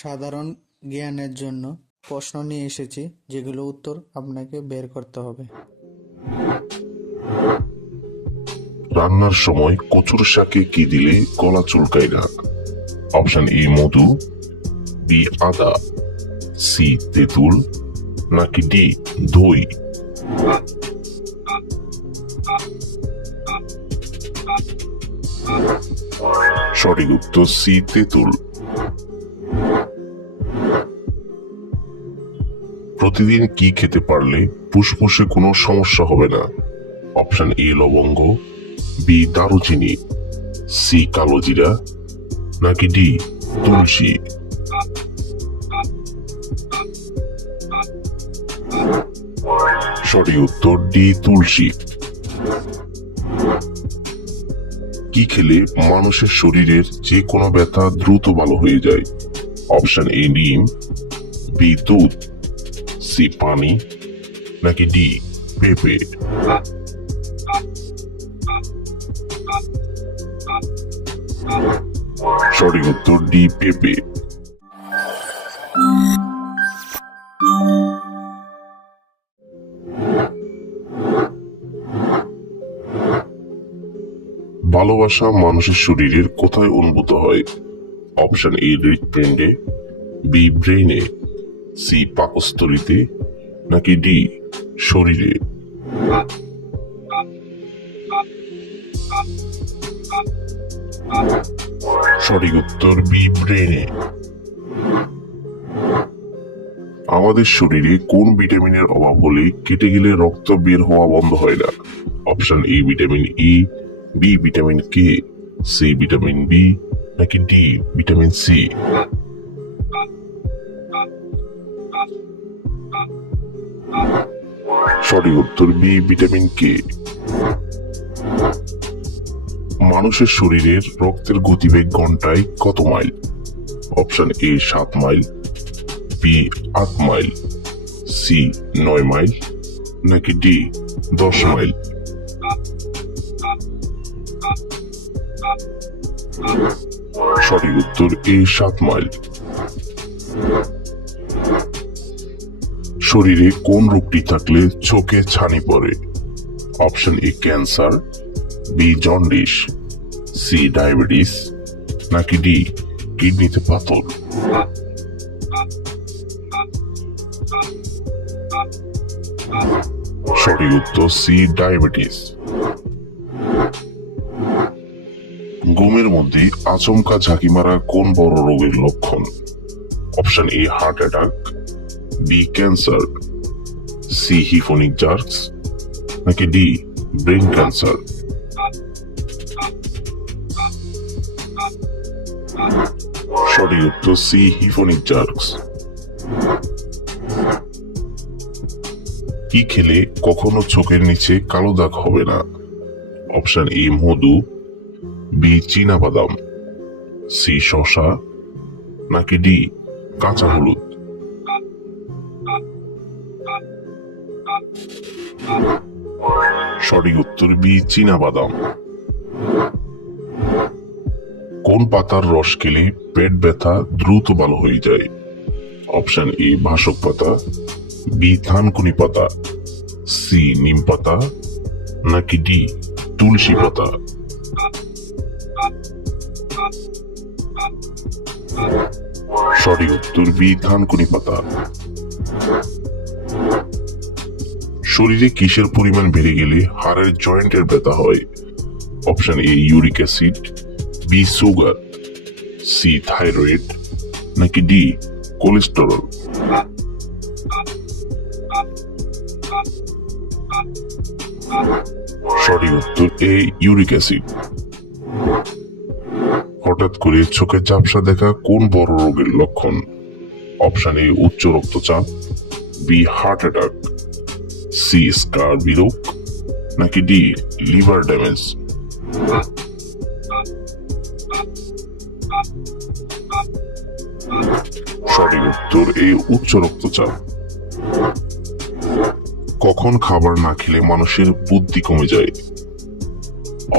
সাধারণ জ্ঞানের জন্য প্রশ্ন নিয়ে এসেছি, যেগুলো উত্তর আপনাকে বের করতে হবে। রান্নার সময় কচুর শাকে কি দিলে গলা চুলকায় না? অপশন এ মধু, বি আদা, সি তেঁতুল, নাকি ডি দই? সঠিক উত্তর সি তেঁতুল। প্রতিদিন কি খেতে পারলে ফুসফুসে কোনো সমস্যা হবে না? অপশন এ লবঙ্গ, বি দারুচিনি, সি কালো জিরা, নাকি ডি তুলসী? সঠিক উত্তর ডি তুলসী। কি খেলে মানুষের শরীরের যে কোনো ব্যথা দ্রুত ভালো হয়ে যায়? অপশন এ ডিম, বি দুধ, সি পানি, নাকি ডি পেঁপে? সঠিক উত্তর ডি পেঁপে। ভালোবাসা মানুষের শরীরের কোথায় অনুভূত হয়? অপশন এ হৃৎপিণ্ডে, বি ব্রেনে, সি পাকস্থলীতে, নাকি ডি শরীরে? সঠিক উত্তর বি ব্রেনে। আমাদের শরীরে কোন ভিটামিনের অভাব হলে কেটে গেলে রক্ত বের হওয়া বন্ধ হয় না? Option A vitamin E, B vitamin K, C vitamin B, নাকি ডি ভিটামিন সি? সঠিক উত্তর বি ভিটামিন কে। মানুষের শরীরের রক্তের গতিবেগ ঘন্টায় কত mile? Option A 7 mile, B 8 mile, C 9 mile, নাকি ডি 10 মাইল? সঠিক উত্তর এ 7 মাইল। শরীরে কোন রোগটি থাকলে চোখে ছানি পড়ে? Option A cancer, B jaundice, C diabetes, নাকি ডি কিডনিতে পাথর? সঠিক উত্তর সি ডায়াবেটিস। ঘুমের মধ্যে আচমকা ঝাঁকি মারা কোন বড় রোগের লক্ষণ? Option A heart attack, B cancer, C hypnic jerks, নাকি ডি ব্রেন ক্যান্সার? সঠিক উত্তর সি হিফোনিক জার্কস। কি খেলে কখনো চোখের নিচে কালো দাগ হবে না? অপশন এ মধু, বি চীনা বাদাম, সি শসা, নাকি ডি কাঁচা হলুদ? সঠিক উত্তর বি চীনা বাদাম। কোন পাতার রস খেলে পেট ব্যথা দ্রুত ভালো হয়ে যায়? অপশন এ ভাসক পাতা, বি থানকুনি পাতা, সি নিম পাতা, নাকি ডি তুলসী পাতা? সঠিক উত্তর বি থানকুনি পাতা। শরীরে কিসের পরিমাণ বেড়ে গেলে হাড়ের জয়েন্টের ব্যথা হয়? Option A uric acid, B sugar, C thyroid, নাকি ডি কোলেস্টেরল? সঠিক উত্তর এ ইউরিক অ্যাসিড। হঠাৎ করে চোখে ঝাপসা দেখা কোন বড় রোগের লক্ষণ? অপশন এ উচ্চ রক্তচাপ, B heart attack, C scurvy রোগ, নাকি ডি লিভার ড্যামেজ? সঠিক উত্তর এ উচ্চ রক্তচাপ। কখন খাবার না খেলে মানুষের বুদ্ধি কমে যায়?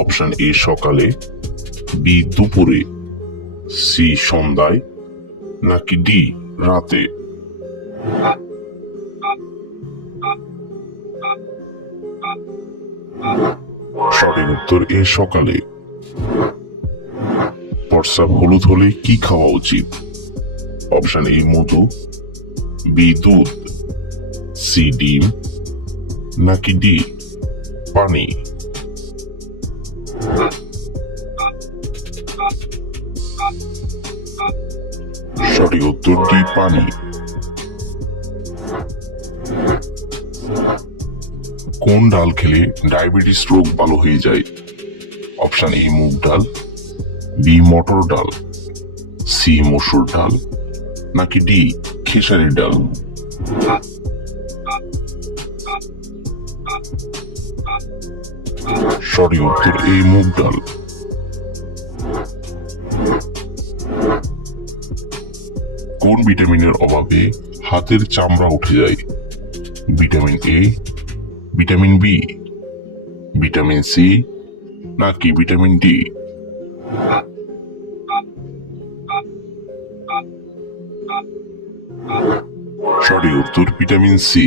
অপশন এ সকালে, বি দুপুরে, সি সন্ধ্যায়, নাকি ডি রাতে? সঠিক উত্তর এ সকালে। প্রস্রাব হলুদ হলে কি খাওয়া উচিত? অপশন এ মধু, বি দুধ, সি ডিম, নাকি ডি পানি? সঠিক উত্তর ডি পানি। কোন ডাল খেলে ডায়াবেটিস রোগ ভালো হয়ে যায়? অপশন এ মুগ ডাল, বি মটর ডাল, সি মসুর ডাল, নাকি ডি খেসারির ডাল? সঠিক উত্তর এ মুগ ডাল। কোন ভিটামিনের অভাবে হাতের চামড়া উঠে যায়? Vitamin A, vitamin B, vitamin C, নাকি ভিটামিন ডি? সঠিক উত্তর ভিটামিন সি।